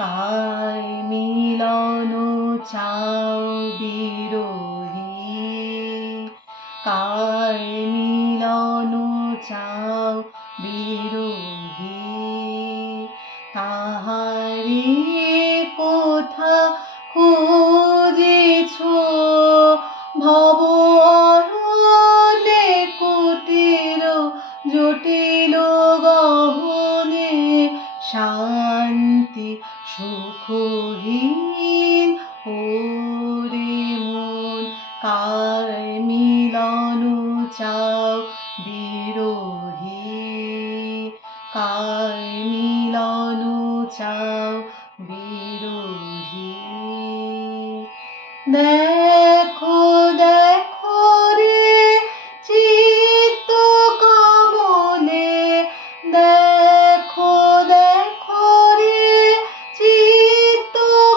কার মিলন চাও বিরোহী, কার মিলন চাও বিরোহী, তাহারি কোথা খুঁজেছ ভব অরণ্যে কুটির জটিল গহনে, শান্তি সুখহীন ওরে মন, কার মিলন চাও বিরোহী, কার মিলন চাও বিরোহী। দেখো দেখো রে চিত্ত কমলে, দেখো দেখো রে চিত্ত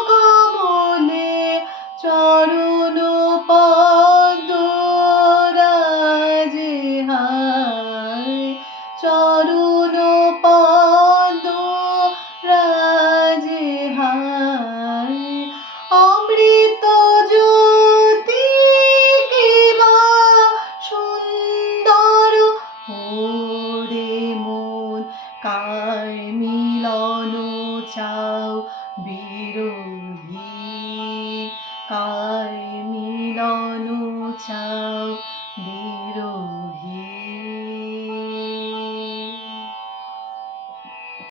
কমলে, চরণ পদ্ম রাজে হায়, চরণ